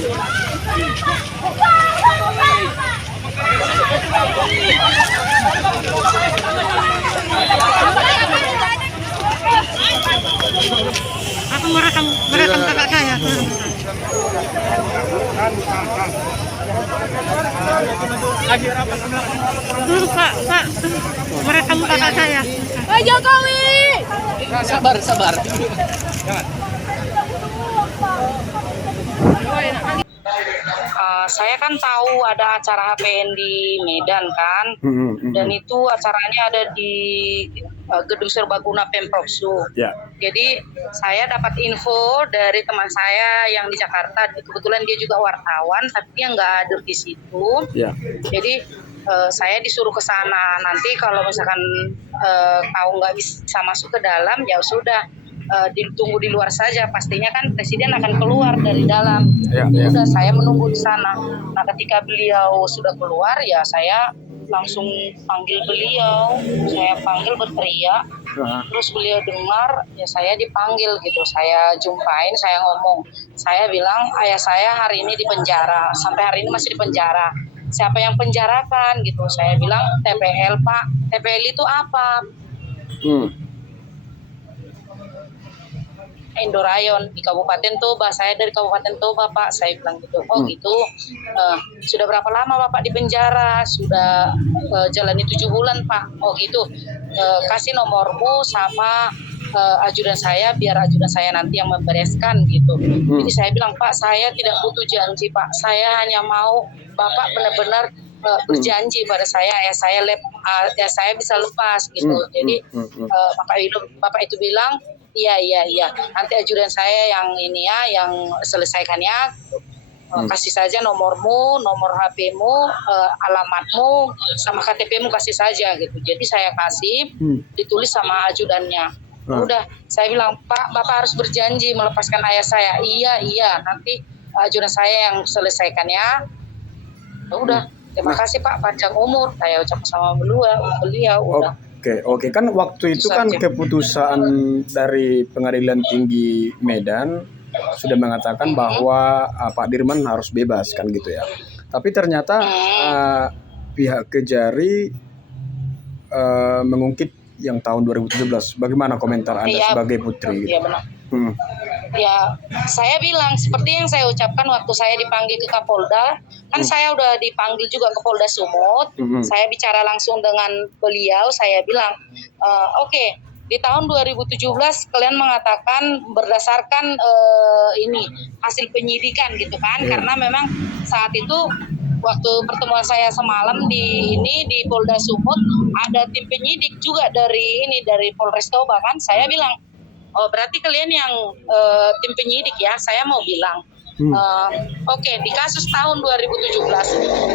Aku merekam kakak saya. Pak, merekam kakak saya. Pak Jokowi. Sabar. Saya kan tahu ada acara HPN di Medan kan, dan itu acaranya ada di Gedung Serbaguna Pemprov Su. Ya. Jadi saya dapat info dari teman saya yang di Jakarta, kebetulan dia juga wartawan, tapi dia nggak ada di situ. Ya. Jadi saya disuruh ke sana. Nanti kalau misalkan kau nggak bisa masuk ke dalam, ya sudah. Ditunggu di luar saja, pastinya kan presiden akan keluar dari dalam. Ya. Udah saya menunggu di sana. Nah ketika beliau sudah keluar ya saya langsung panggil beliau, saya panggil berteriak, terus beliau dengar ya saya dipanggil gitu, saya jumpain, saya ngomong, saya bilang ayah saya hari ini di penjara, sampai hari ini masih di penjara. Siapa yang penjarakan gitu? Saya bilang TPL Pak. TPL itu apa? Indorayon di Kabupaten Toba. Saya dari Kabupaten Toba Pak, saya bilang gitu. Oh gitu. Sudah berapa lama Bapak di penjara? Sudah jalani 7 bulan Pak. Oh gitu. Kasih nomormu sama ajudan saya, biar ajudan saya nanti yang membereskan gitu. Jadi saya bilang Pak, saya tidak butuh janji Pak. Saya hanya mau Bapak benar-benar berjanji pada saya, saya bisa lepas gitu. Jadi Bapak itu bilang Iya. Nanti ajudan saya yang ini ya, yang selesaikannya. Kasih saja nomormu, nomor HP-mu, alamatmu, sama KTP-mu kasih saja gitu. Jadi saya kasih, ditulis sama ajudannya. Udah, saya bilang Pak, Bapak harus berjanji melepaskan ayah saya. Iya. Nanti ajudan saya yang selesaikannya. Udah, terima kasih Pak, panjang umur. Saya ucap sama beliau. Udah. Oke. Kan waktu itu kan keputusan dari Pengadilan Tinggi Medan sudah mengatakan bahwa Pak Dirman harus bebas kan gitu ya. Tapi ternyata pihak Kejari mengungkit yang tahun 2017. Bagaimana komentar Anda sebagai putri? Gitu? Iya benar. Ya, saya bilang seperti yang saya ucapkan waktu saya dipanggil ke Kapolda, kan saya udah dipanggil juga ke Polda Sumut. Saya bicara langsung dengan beliau, saya bilang, oke, di tahun 2017 kalian mengatakan berdasarkan ini hasil penyidikan gitu kan, karena memang saat itu waktu pertemuan saya semalam di Polda Sumut ada tim penyidik juga dari Polres Toba kan. Saya bilang, oh berarti kalian yang tim penyidik ya. Saya mau bilang oke, di kasus tahun 2017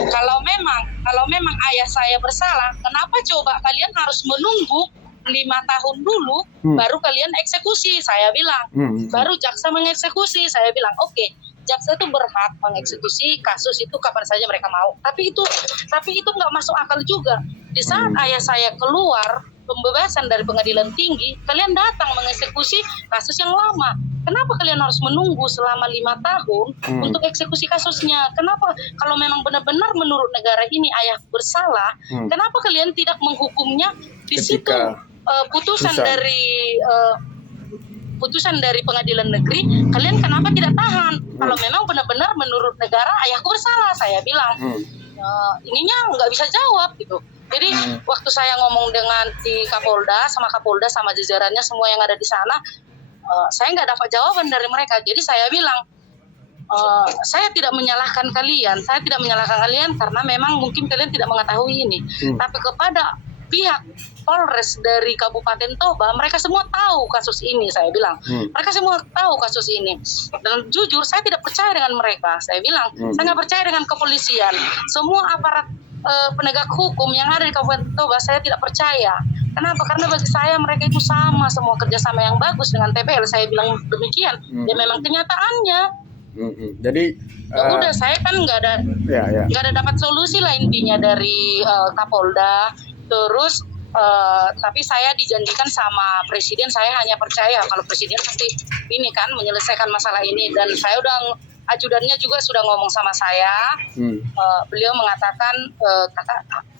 kalau memang ayah saya bersalah, kenapa coba kalian harus menunggu 5 tahun dulu baru kalian eksekusi? Saya bilang baru jaksa mengeksekusi. Saya bilang oke, jaksa itu berhak mengeksekusi kasus itu kapan saja mereka mau. Tapi itu nggak masuk akal juga. Di saat ayah saya keluar pembebasan dari pengadilan tinggi, kalian datang mengeksekusi kasus yang lama. Kenapa kalian harus menunggu selama 5 tahun untuk eksekusi kasusnya? Kenapa kalau memang benar-benar menurut negara ini ayah bersalah, kenapa kalian tidak menghukumnya di situ? Putusan dari pengadilan negeri, kalian kenapa tidak tahan? Kalau memang benar-benar menurut negara ayahku bersalah, saya bilang ininya nggak bisa jawab gitu. Jadi waktu saya ngomong dengan di Kapolda sama jajarannya semua yang ada di sana, saya nggak dapat jawaban dari mereka. Jadi saya bilang, saya tidak menyalahkan kalian karena memang mungkin kalian tidak mengetahui ini. Tapi kepada pihak Polres dari Kabupaten Toba, mereka semua tahu kasus ini, saya bilang. Mereka semua tahu kasus ini. Dan jujur, saya tidak percaya dengan mereka. Saya bilang, saya nggak percaya dengan kepolisian. Semua aparat penegak hukum yang ada di Kabupaten Toba, saya tidak percaya. Kenapa? Karena bagi saya mereka itu sama, semua kerjasama yang bagus dengan TPL. Saya bilang demikian. Ya memang kenyataannya. Jadi udah, saya kan nggak ada dapat solusi lah intinya dari Kapolda. Terus tapi saya dijanjikan sama presiden, saya hanya percaya kalau presiden pasti ini kan menyelesaikan masalah ini. Dan saya udah ajudannya juga sudah ngomong sama saya. Beliau mengatakan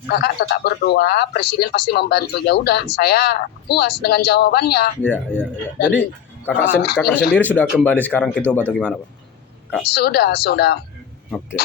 kakak tetap berdoa, presiden pasti membantu. Ya udah, saya puas dengan jawabannya. Iya. Jadi kakak sendiri sudah kembali sekarang ke Toba atau gimana, Pak? Kak? Sudah. Oke.